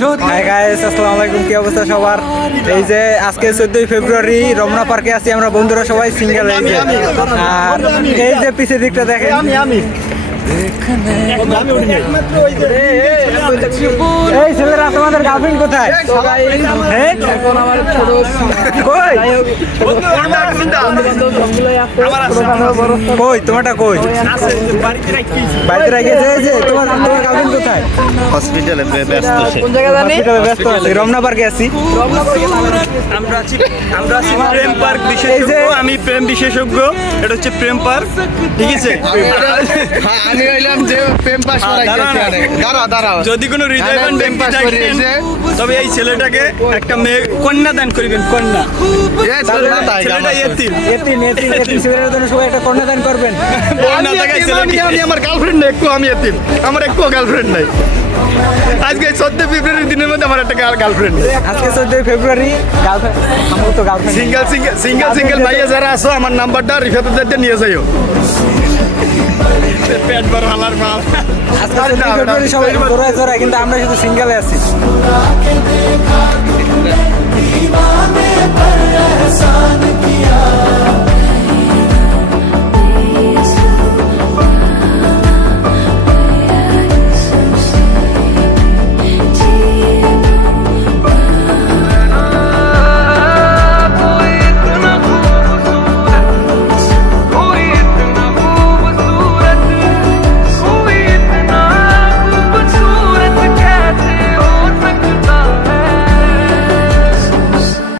Hi guys, আসসালামু আলাইকুম। কি অবস্থা সবার? এই যে আজকে 14 ফেব্রুয়ারি রমনা পার্কে আছি আমরা বন্ধুরা সবাই সিঙ্গেল। এই যে আর এই যে পিছের দিকটা দেখেন, এই ছেলেরা তোমাদের গার্লফ্রেন্ড কোথায়? হ্যাঁ? কই তোমারটা কই? বাড়িতে রেখেছে। এই যে তোমার গার্লফ্রেন্ড কোথায়? হসপিটালে ব্যস্ত সে। কোন জায়গা জানি? হসপিটালে ব্যস্ত আছে। রমনা পার্কে আছি। আমরা আছি প্রেম পার্ক বিশেষজ্ঞ। আমি প্রেম বিশেষজ্ঞ। এটা হচ্ছে প্রেম পার্ক, ঠিক আছে? আমি হইলাম যে প্রেম পাস দাঁড়াও যদি কোনো হৃদয়বান ব্যক্তি থাকেন তবে এই ছেলেটাকে একটা মেয়ে কন্যা দান করবেন। কন্যা, ছেলেটা এতিম। ছেলেদের জন্য সবাই একটা কন্যাদান করবেন। কন্যা থাকে ছেলেটি। আমি আমার গার্লফ্রেন্ড নাই, আমি এতিম, আমার একটু গার্লফ্রেন্ড নাই। আজকে 14 ফেব্রুয়ারি দিনের মধ্যে আমার একটা গার্লফ্রেন্ড নেই। আজকে 14 ফেব্রুয়ারি। গার্লফ্রেন্ড আমার তো গার্লফ্রেন্ড। সিঙ্গেল ভাইয়া যারা আছো আমার নাম্বারটা রিফাতে নিয়ে যাইও। পেট ভর হালার মাল। আজকে 14 ফেব্রুয়ারি সবাই জোড়ায় কিন্তু আমরা শুধু সিঙ্গেলে আছি। दीवाने पर एहसान किया